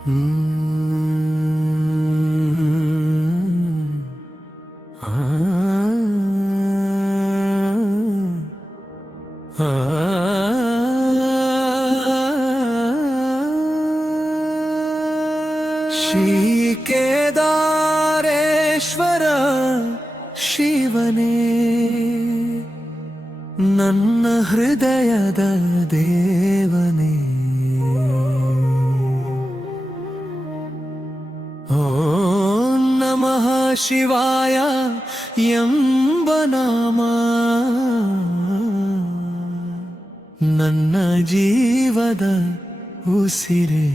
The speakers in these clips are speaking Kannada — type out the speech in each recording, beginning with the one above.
ಶ್ರೀ ಕೇದಾರೇಶ್ವರ ಶಿವನೇ ನನ್ನ ಹೃದಯದ ದೇವನೇ ಓಂ ನಮಃ ಶಿವಾಯ ಎಂಬ ನಾಮ ನನ್ನ ಜೀವದ ಉಸಿರೇ.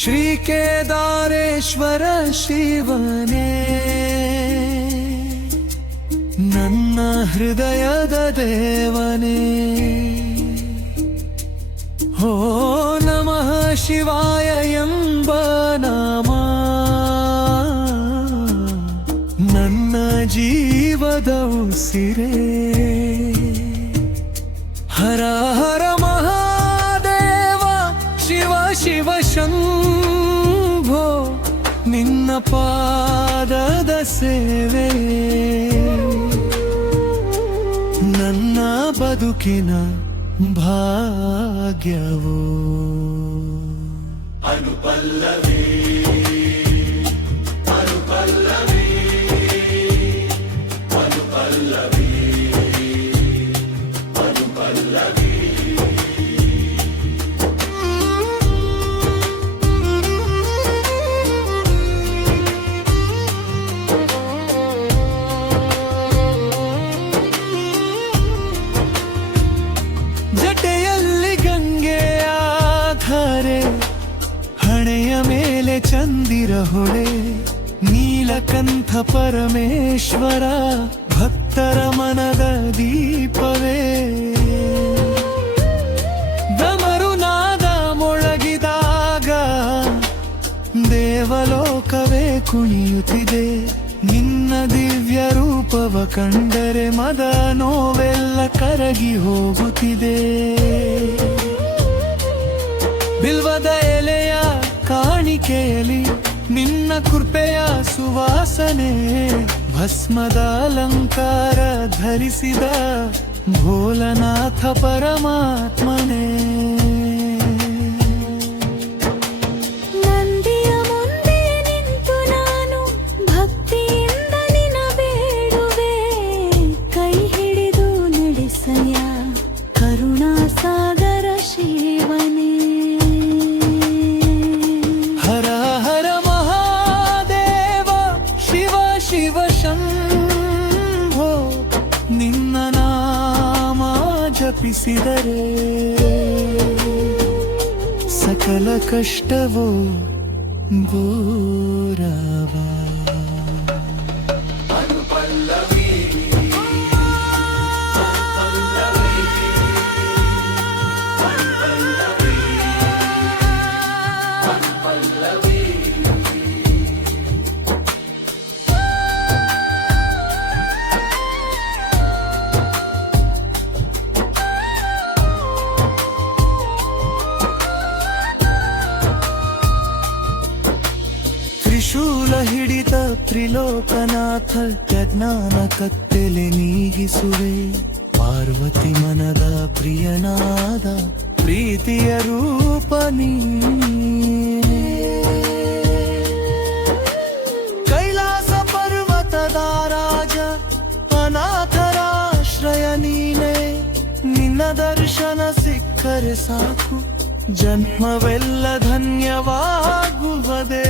ಶ್ರೀ ಕೇದಾರೇಶ್ವರ ಶಿವನೇ ನನ್ನ ಹೃದಯದ ದೇವನೇ. ಓ ನಮಃ ಶಿವಾಯ ಎಂಬ ನಾಮ ನನ್ನ ಜೀವದ ಉಸಿರೇ. ಹರ ಹರ ಮಹಾದೇವ ಶಿವ ಶಿವ ಶಂಭೋ ನಿನ್ನ ಪಾದದ ಸೇವೆ ನನ್ನ ಬದುಕಿನ ಭಾಗ್ಯವೋ. ಅನುಪಲ್ಲವಿ ಅನುಪಲ್ಲವಿ ಅನುಪಲ್ಲವಿ ಅನುಪಲ್ಲವಿ. ಜಟೆಯಲ್ಲಿ ಗಂಗೆಯ ಧಾರೆ, ಹಣೆಯ ಮೇಲೆ ಚಂದಿರ ಹೊಳೆ, ನೀಲಕಂಠ ಪರಮೇಶ್ವರ ಭಕ್ತರ ಮನದ ದೀಪವೇ. ಡಮರುನಾದ ಮೊಳಗಿದಾಗ ದೇವಲೋಕವೇ ಕುಣಿಯುತ್ತಿದೆ. ನಿನ್ನ ದಿವ್ಯ ರೂಪವ ಕಂಡರೆ ಮದ ನೋವೆಲ್ಲ ಕರಗಿ ಹೋಗುತ್ತಿದೆ. ಬಿಲ್ವದ ಎಲೆಯ ಕಾಣಿಕೆಯಲ್ಲಿ ನಿನ್ನ ಕೃಪೆಯ ಸುವಾಸನೆ, ಭಸ್ಮದ ಅಲಂಕಾರ ಧರಿಸಿದ ಭೋಲನಾಥ ಪರಮಾತ್ಮನೇ. ನಿನ್ನ ನಾಮ ಜಪಿಸಿದರೆ ಸಕಲ ಕಷ್ಟವೋ ದೂರವ. ಅನುಪಲ್ಲವಿ ಅನುಪಲ್ಲವಿ. ತ್ರಿಶೂಲ ಹಿಡಿತ ತ್ರಿಲೋಕನಾಥ ಜ್ಞಾನ ಕತ್ತಲೆ ನೀಗಿಸುವೆ. ಪಾರ್ವತಿ ಮನದ ಪ್ರಿಯನಾದ ಪ್ರೀತಿಯ ರೂಪ ನೀನೇ. ಕೈಲಾಸ ಪರ್ವತದ ರಾಜ ಅನಾಥರಾಶ್ರಯ ನೀನೇ. ನಿನ್ನ ದರ್ಶನ ಸಿಕ್ಕರೆ ಸಾಕು ಜನ್ಮವೆಲ್ಲ ಧನ್ಯವಾಗುವುದೇ.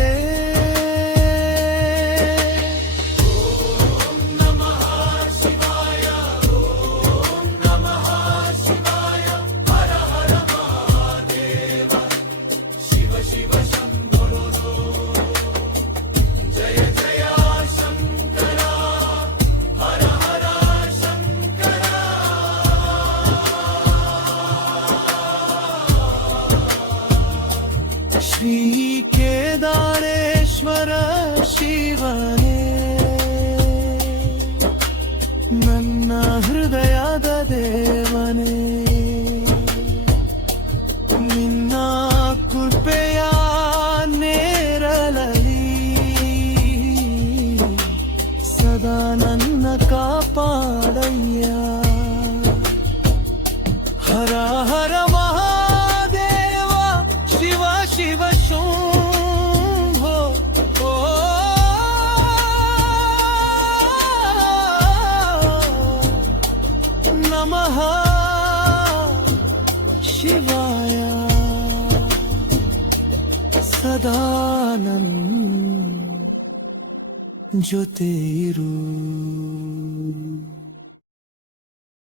ಶ್ರೀ ಕೇದಾರೇಶ್ವರ ಶಿವಾಯ ಸದಾ ನನ್ ಜೊತೆ ಇರು.